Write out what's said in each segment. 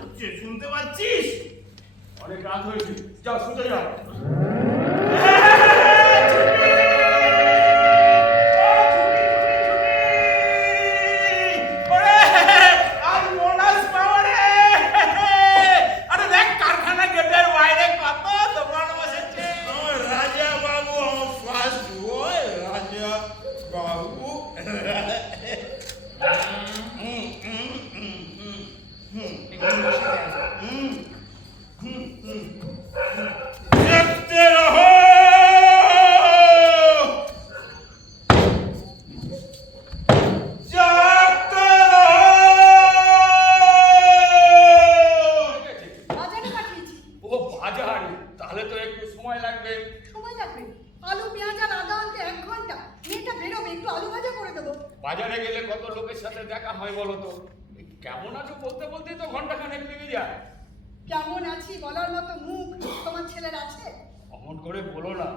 হচ্ছে, শুনতে পাচ্ছিস? অনেক রাত হয়েছে, যাও শুতে যাও। বাজারে গেলে কত লোকের সাথে দেখা হয় বলো তো, কেমন আছো বলতে বলতেই তো ঘন্টা খানেক লেগে যায়। কেমন আছি বলার মতো মুখ তোমার ছেলের আছে? অমন করে বলো না।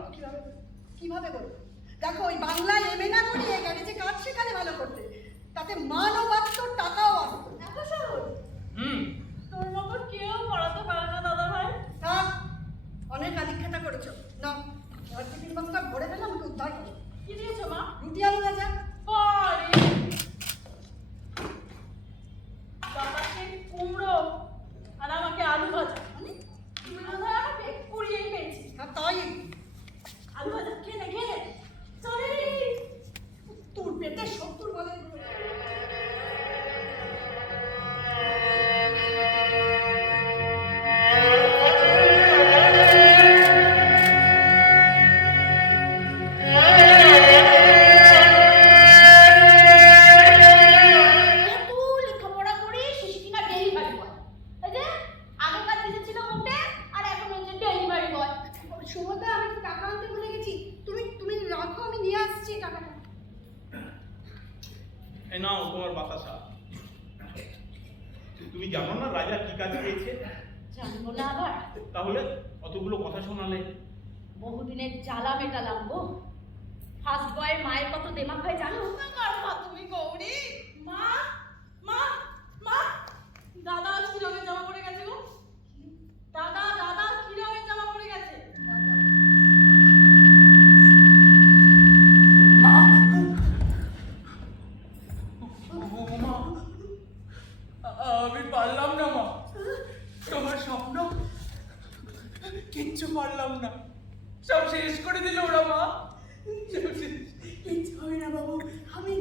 কিভাবে বলবো? দেখো, ওই বাংলায় এমএ না করিয়ে গ্যারেজে কাজ শেখালে ভালো করতে, তাতে মানও বাঁচত, টাকাও আসতো। এত সহজ? তোর মতো কেউ পড়াতে পারে না দাদা ভাই। থাক, অনেক আদিক্ষেতা করেছো। নাও, আর টিফিন বক্সটা ভরে ফেলে আমাকে উদ্ধার করো। কি দিয়েছো মা? রুটি আলু ভাজা। দাদাকে কুমড়ো আর আমাকে আলু ভাজা। মানে তুমি বোধহয় আমাকে কুড়িয়েই পেয়েছি। আর তাই আলু ভাজা খেলে খেলে চলে তোর পেটে 70 বলে। তোমার বাতাসা। তুমি জানো না রাজা কি কাজ পেয়েছে? জানবো না আবার? তাহলে অতগুলো কথা শোনালে। বহুদিনের জ্বালা মেটালাম গো। ফার্স্ট বয়ের মায়ের কত দেমাক হয় জানো? আমার মা তুমি গৌরী। মা মা মা দাদা আজ কি রঙের জামা পরে গেছে গো? দাদা দাদা কি রঙের জামা পরে গেছে? আমি পারলাম না মা, তোমার স্বপ্ন কিচ্ছু পারলাম না, সব শেষ করে দিল ওরা মা। কিচ্ছু হবে না বাবু, আমি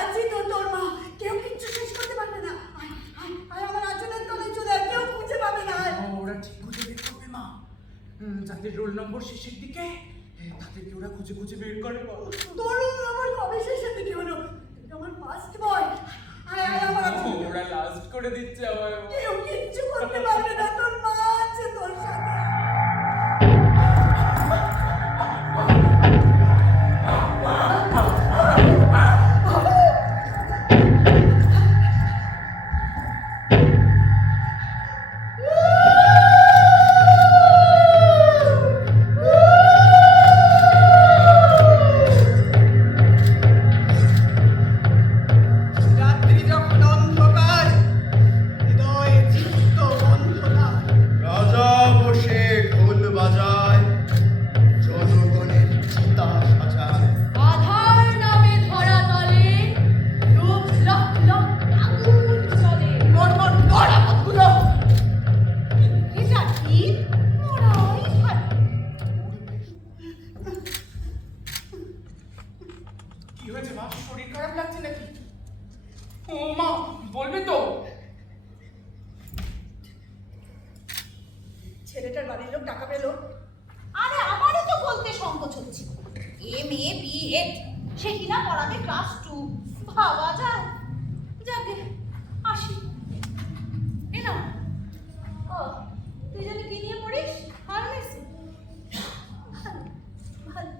আছি তো, তোর মা। কেউ কিচ্ছু শেষ করতে পারবে না। আর আমার আচলের তলে চলে কেউ খুঁজে পাবে না। ওরা ঠিক খুঁজে বের করবে মা, যাদের রোল নম্বর শেষের দিকে তাদেরকে ওরা খুঁজে খুঁজে বের করে। তোর রোল নম্বর কবে শেষের দিকে হলো? আমার ফার্স্ট বয়। ওরা লাস্ট করে দিচ্ছে আমার। কেউ কিচ্ছু করতে পারবে না, তোর মা আছে তোর সাথে। কি হয়েছে মা, শরীর খারাপ লাগছে নাকি? ও মা বলবে তো? ছেলেটার বাড়ির লোক টাকা পেল। আরে আমারও তো বলতে সংকোচ হচ্ছে। MA BEd সে কিনা পড়াতে ক্লাস 2, ভাবা যায়? যাকে আসি এলাম। ও তুই জানি কি নিয়ে পড়িস? ফার্মেসি। ভালো।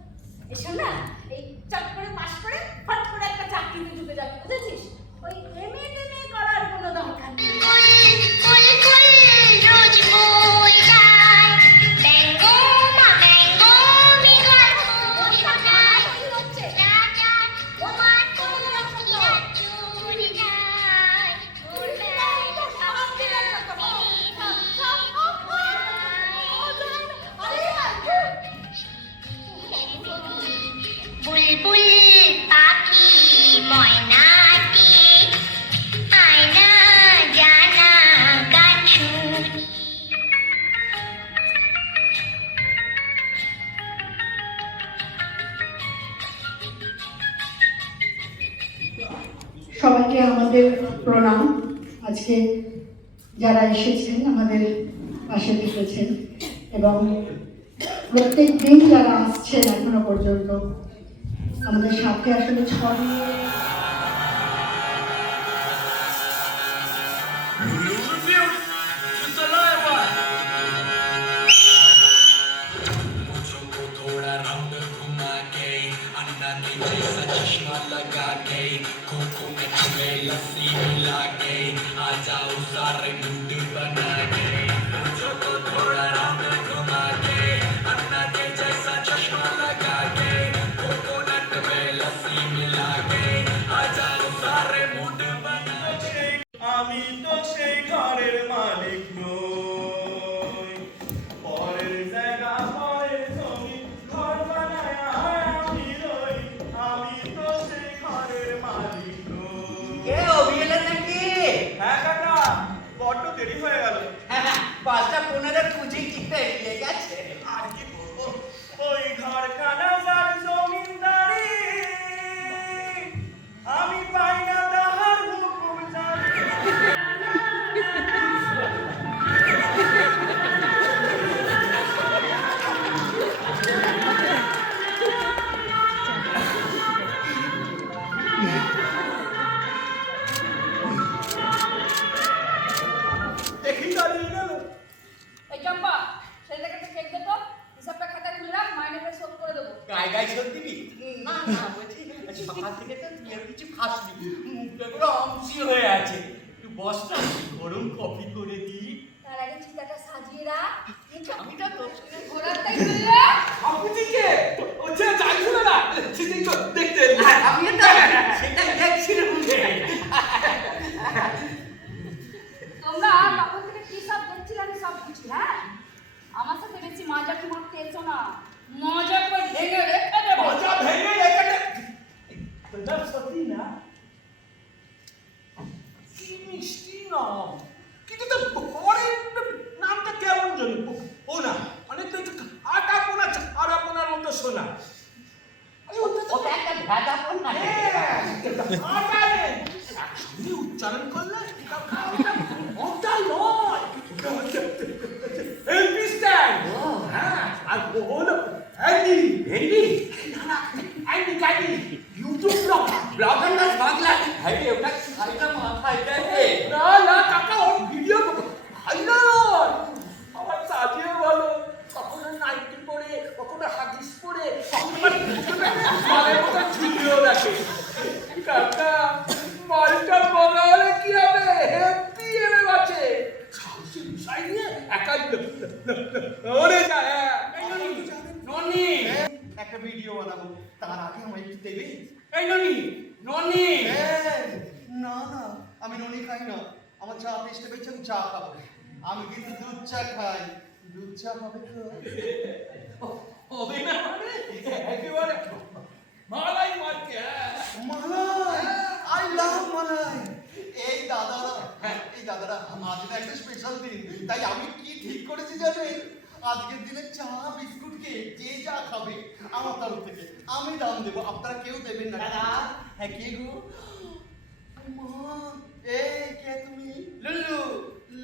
এসো না, এই চট করে পাশ করে ফট করে একটা চাকরিতে ঢুকে যাবি, বুঝেছিস? ওই MA করার কোনো দরকার নেই। সবাইকে আমাদের প্রণাম। আজকে যারা এসেছেন আমাদের পাশে থেকেছেন এবং প্রত্যেক দিন যারা আসছেন এখনো পর্যন্ত আমাদের সাথে আসলে ছড়িয়ে আমি তো সেই ঘরের মালিক নই, পরের জায়গা পরের জমি ঘর বানায় আমি রই। আমি তো সেই ঘরের মালিক নই। কে অভিয়েলে নাকি? হ্যাঁ কাকা, বড্ড দেরি হয়ে গেল। হ্যাঁ, 5:15 খুঁজি টিপে এগিয়ে গেছে। আর কি বলবো, ওই ঘরখানা যার জমিনদারি, আমি পাই না তাহার হুকুম জানি। দেখি দাঁড়িয়ে গেল। এই চম্পা, ছেলেটাকে একটা চেক দে তো, হিসাবটা খাতায় তুলে রাখ, মাইনে করে শোধ করে দেবো। গায়ে গায়ে শোধ দিবি? না না, বলছি সকাল থেকে তো তুই আর কিছু খাসনি, মুখটা পুরো আমসি হয়ে আছে। একটু বস না, গরম কফি করে দিই। তার আগে চিতাটা সাজিয়ে রাখ। আমি তো তোর সঙ্গে ঘোরাটাই তুললে আপুজিকে ও যে যাইছিল না সেদিন তো দেখতে আমি তো সেটা দেখছিলাম। তোমরা তখন থেকে কি সব দেখছিলে আমি সব বুঝি, হ্যাঁ? আমার সাথে বেশি মাজাকি মারতে এসো না, মজা করে ভেঙে রেখে দেবো। মজা ভেঙে রেখে দে। তোর সত্যি না? কি মিষ্টি নাম, কিন্তু তো ঘরের নামটা কেমন জানি। ও না, মানে তুই আটা পোনা ছাড়া পোনার মতো শোনা। ওটা একটা ভেদা ফোন না। আটা রে, একসঙ্গে উচ্চারণ করলে ওটা নয়, এমপি স্ট্যান্ড। হ্যাঁ, আর ও হলো অ্যান্ডি। ভেন্ডি? না না, Andy kindly YouTube blogger. Blogger না বাংলা? হ্যাঁ রে, ওটা খাইটা মাথায় দেয়। না না কাকা, ওর ভিডিও ভাইরাল। আবার সাজিয়ে বলো, কখনো নাইটি পরে, কখনো হাগিস পরে, কখনো মালের মতো ঝুলিয়েও দেখে। কাকা, মালটা বড় হলে কি হবে? হ্যাপি এমএ আছে। সাহসী বিষয় নিয়ে একাই ওরে যায়। ননি একটা ভিডিও বানাবো, তার আগে আমায় একটু দেবে? এই ননি ননি না না, আমি ননি খাই না। আমার চা টেস্টে পেয়েছে, আমি চা খাবো। আমি কিন্তু দুধ চা খাই। দুধ চা হবে তো? হবে না মানে একেবারে মালাই মারকে মালাই, আই লাভ মালাই। এই দাদারা, এই দাদারা, আজ না একটা স্পেশাল দিন, তাই আমি কি ঠিক করেছি জানেন? আজকের দিনে চা বিস্কুট কে যে যা খাবে আমার তরফ থেকে আমি দাম দেবো, আপনারা কেউ দেবেন না। দাদা, হ্যাঁ কে গো? মা, এই কে তুমি? লুল্লু,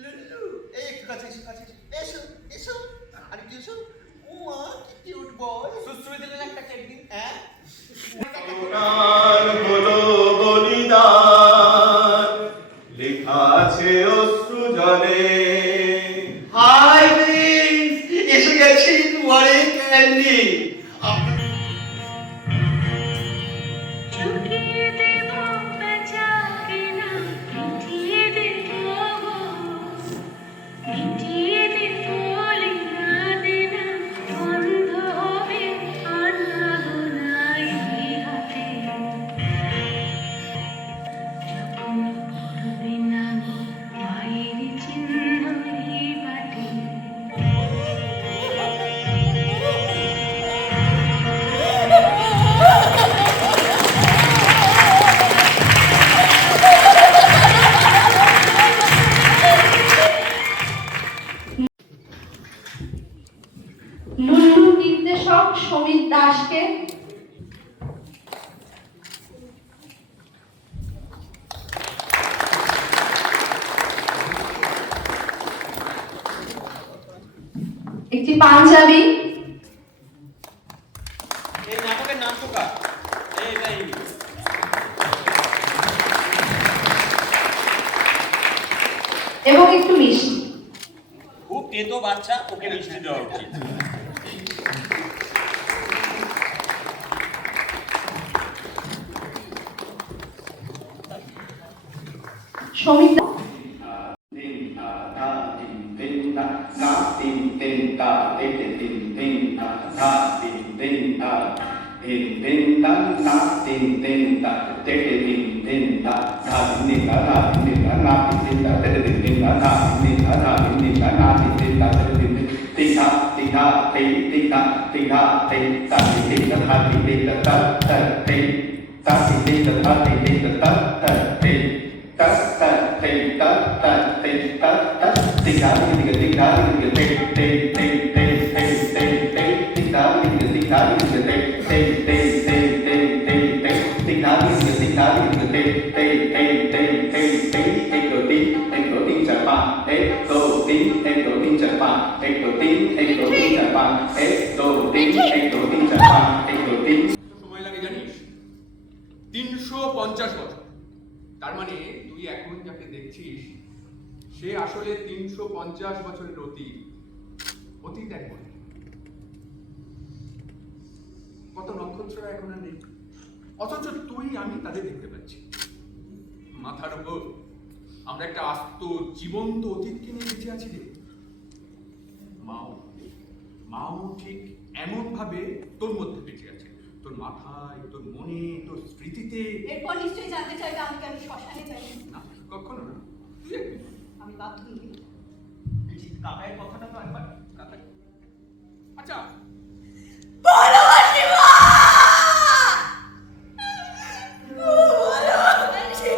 লুল্লু, এই একটু কাছে এসো, কাছে এসো, এসো এসো, আর কি এসো। ও মা, কি কিউট বয়। সুশ্রী দিলেন একটা কেক দিন। হ্যাঁ, সোনার হলো বলিদান, লেখা আছে অশ্রু জলে। হাই ফ্রেন্ডস, এসে গেছি দুয়ারে ক্যান্ডি। চুকিয়ে দেব বেচাকে না, মিটিয়ে দেব গো, মিটিয়ে দেব লীলা দেনা, বন্ধ হবে আনাগোনায় হাতে। যখন হবে না মায়ের চিহ্ন এই বাটে। লুল্লু নির্দেশক সমীর দাসকে একটি পাঞ্জাবি, এই নাটকের নাম তো কার? এই এবং একটু মিষ্টি। খুব তেতো বাচ্চা, ওকে মিষ্টি দেওয়া উচিত। সমিত সময় লাগে জানিস? 350 বছর। তার মানে তুই এখন যাকে দেখছিস সে আসলে 350 বছরের অতীত এক বছর। কত নক্ষত্র এখন আর নেই, অথচ তুই আমি তাদের দেখতে পাচ্ছি। মাথার উপর আমরা একটা আস্ত জীবন্ত অতীতকে নিয়ে বেঁচে আছি রে। মাও ঠিক এমন ভাবে তোর মধ্যে বেঁচে আছে, তোর মাথায়, তোর মনে, তোর স্মৃতিতে। এরপর নিশ্চয়ই জানতে চাইবে আমি কেন শ্মশানে যাই। না, কখনো না। তুই একদিন আমি বাধ্য নই। কাকার কথাটা তো একবার আচ্ছা ভালোবাসি মা, ভালোবাসি।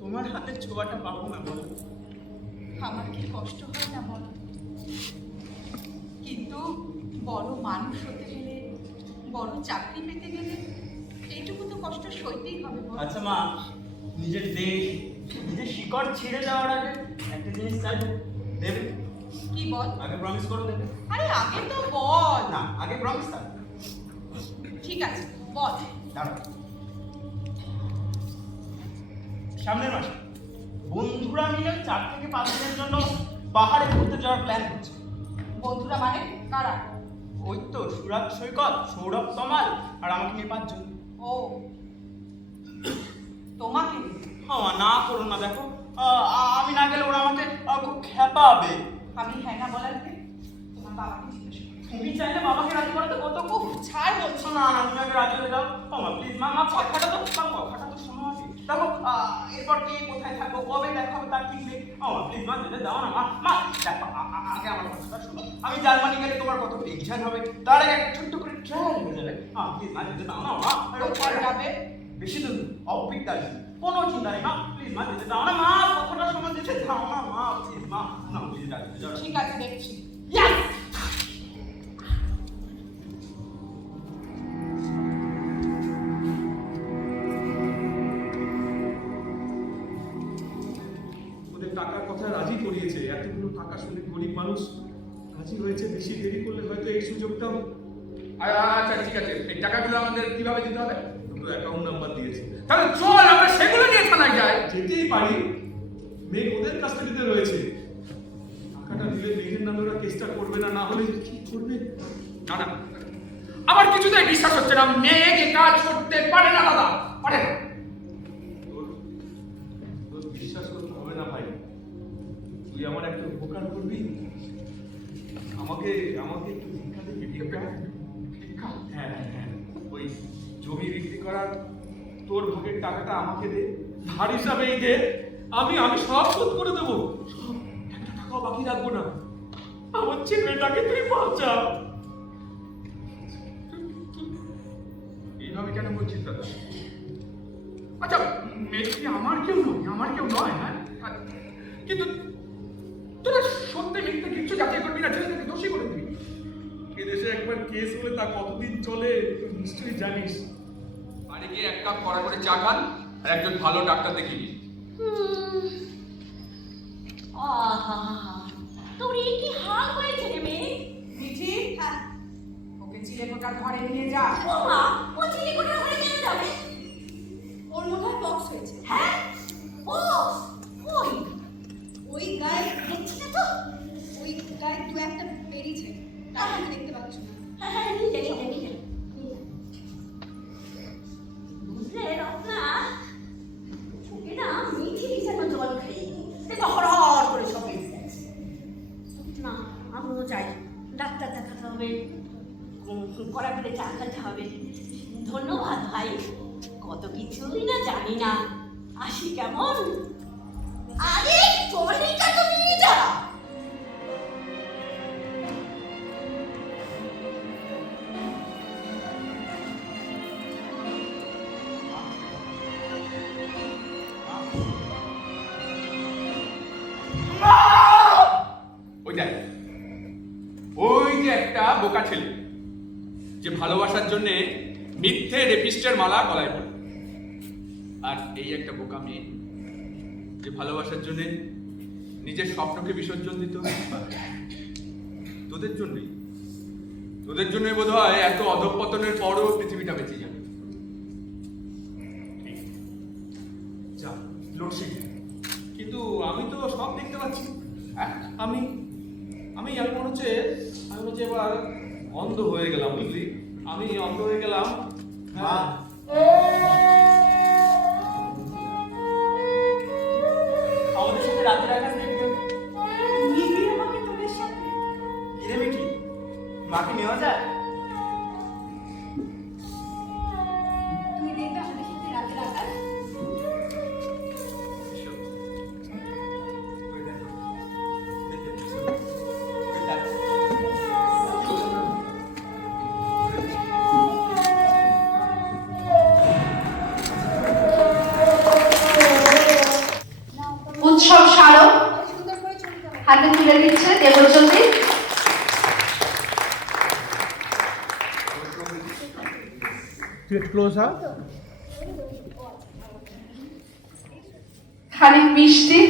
তোমার হাতের ছোঁয়াটা পাবো না বলো? আমার কি কষ্ট হয় না বলো, কিন্তু বড় মানুষ হতে গেলে, বড় চাকরি পেতে গেলে এইটুকু তো কষ্ট সইতেই হবে বলো। আচ্ছা মা, নিজের দেশ, নিজের শিকড় ছেড়ে যাওয়ার আগে একটা জিনিস চাইবো, দেবে? কি বল? আগে প্রমিস করো দেবে। আরে আগে তো বল। না, আগে প্রমিস থাক। ঠিক আছে বল। দাঁড়াও, সামনের মাসে বন্ধুরা মিলে 4 থেকে 5 দিনের জন্য পাহাড়ে ঘুরতে যাওয়ার প্ল্যান করছে। বন্ধুরা মানে কারা? ওই তো সুরাজ সৈকত, সৌরভ, তমাল আর আমাকে নিয়ে 5 জন। ও, তোমাকে? হ্যাঁ, না করো না, দেখো আমি না গেলে ওরা আমাকে খুব খেপাবে। আমি হ্যাঁ না বলার কে? তোমার বাবাকে জিজ্ঞেস করো। তুমি চাইলে বাবাকে রাজি করাতে কত উফ, ছাড় বলছি। না না, তুমি আগে রাজি হয়ে যাও। মা প্লিজ, মা কথাটা তো শোনো আগে। দেখো এরপর কে কোথায় থাকবো, কবে দেখা হবে তার ঠিক নেই। প্লিজ মা, যেতে দাও না মা। দেখো আগে আমার কথাটা শোনো। আমি জার্মানি গেলে তোমার কত টেনশন হবে, তার আগে একটা ছোট্ট করে ট্রায়াল হয়ে যাবে। প্লিজ মা, যেতে দাও না মা। কোথায় যাবে? বেশি দিন অবিজ্ঞান কোনো চিন্তা নেই মা, প্লিজ মা, যেতে দাও না মা। কথাটা শোনো, যেতে দাও না মা, প্লিজ মা। না প্লিজ, রাজি হয়ে যাও। ঠিক আছে, দেখছি। ওদের টাকার কথা রাজি করিয়েছে, এতগুলো টাকা শুনে গরিব মানুষ রাজি হয়েছে। বেশি দেরি করলে হয়তো এই সুযোগটাও। আচ্ছা ঠিক আছে, এই টাকাগুলো আমাদের কিভাবে দিতে হবে? দুটো অ্যাকাউন্ট নাম্বার দিয়েছে। তাহলে চল আমরা সেগুলো নিয়ে থানায় যাই। যেতেই পারি, মেঘ ওদের কাস্টাডিতে রয়েছে। টাকাটা দিলে মেঘের নামে ওরা কেসটা করবে না, না হলে কি করবে? না আমার কিছুতেই বিশ্বাস হচ্ছে না, মেয়ে যে কাজ করতে পারে না দাদা, পারে না। তোর বিশ্বাস করতে হবে না ভাই, তুই আমার একটা উপকার করবি। আমাকে একটু ভিক্ষা দিবি। ভিক্ষা? হ্যাঁ, ওই জমি বিক্রি করার তোর ভাগের টাকাটা আমাকে দে, ধার হিসাবেই দে। আমি সব শোধ করে দেবো, সব, একটা টাকাও বাকি রাখবো না। আমার ছেলেটাকে তুই বাঁচা। এইভাবে কেন বলছিস দাদা? আচ্ছা মেয়ে কি আমার কেউ নয়, হ্যাঁ? পারে। কিন্তু তোরা সত্যি মিথ্যে কিচ্ছু যাচাই করবি না, ছেলেটাকে দোষী করে দিবি। এদেশে একবার কেস হলে তা কতদিন চলে তুই নিশ্চয়ই জানিস। বাড়ি গিয়ে এক কাপ কড়া করে চা খান আর একজন ভালো ডাক্তার দেখিয়ে দিন। আহা, তোর এই কি হাল হয়েছে রে মেয়ে? মিঠি, ওকে চিলেকোঠার ঘরে নিয়ে যা। ও মা, ও চিলেকোঠার ঘরে কেন যাবে? ওর মনে হয় পক্স হয়েছে। হ্যাঁ? ও, ওই, ওই গায়ে দেখছি না তো, ওই গায়ে দু একটা বেরিয়েছে, তার আমি দেখতে পাচ্ছ না। হ্যাঁ হ্যাঁ, নিয়ে যাই, নিয়ে যাই। বুঝলে রত্না, ওকে না মিঠি যেন জল খাইয়ে দেখো হরহর করে সব বেরিয়ে যাচ্ছে। না, আমিও চাই ডাক্তার দেখাতে হবে, কড়া করে চা খেতে হবে। ধন্যবাদ ভাই, কত কিছুই না জানি না। আসি কেমন? আরে টনিটা তো নিয়ে যা। ওই দেখ, ওই যে একটা বোকা ছেলে যে ভালোবাসার জন্য মিথ্যে রেপিস্টের মালা গলায় পড়ে, আর এই একটা বোকা মেয়ে যে ভালোবাসার জন্য নিজের স্বপ্নকে বিসর্জন দিত। তোদের জন্যই, তোদের জন্যই বোধ হয় এত অধঃপতনের পরও পৃথিবীটা বেঁচে যাবে। যা, লোডশেডিং। কিন্তু আমি তো সব দেখতে পাচ্ছি। হ্যাঁ, আমি আমি মনে হচ্ছে এবার অন্ধ হয়ে গেলাম, বুঝলি? আমি অন্ধ হয়ে গেলাম। মা, আমাদের সাথে রাতের আকাশ দেখবেন। নিবি আমাকে তোদের সাথে? কিরে মিঠি, মাকে নেওয়া যায়? তুমি দেখবে আমাদের সাথে রাতের আকাশ? ওই দেখো, দেখো, ওই দেখো। উৎসব স্মারক সুন্দর করে ছবিটা হবে। হাতে তুলে দিচ্ছে দেবজ্যোতি। খানিক মিষ্টি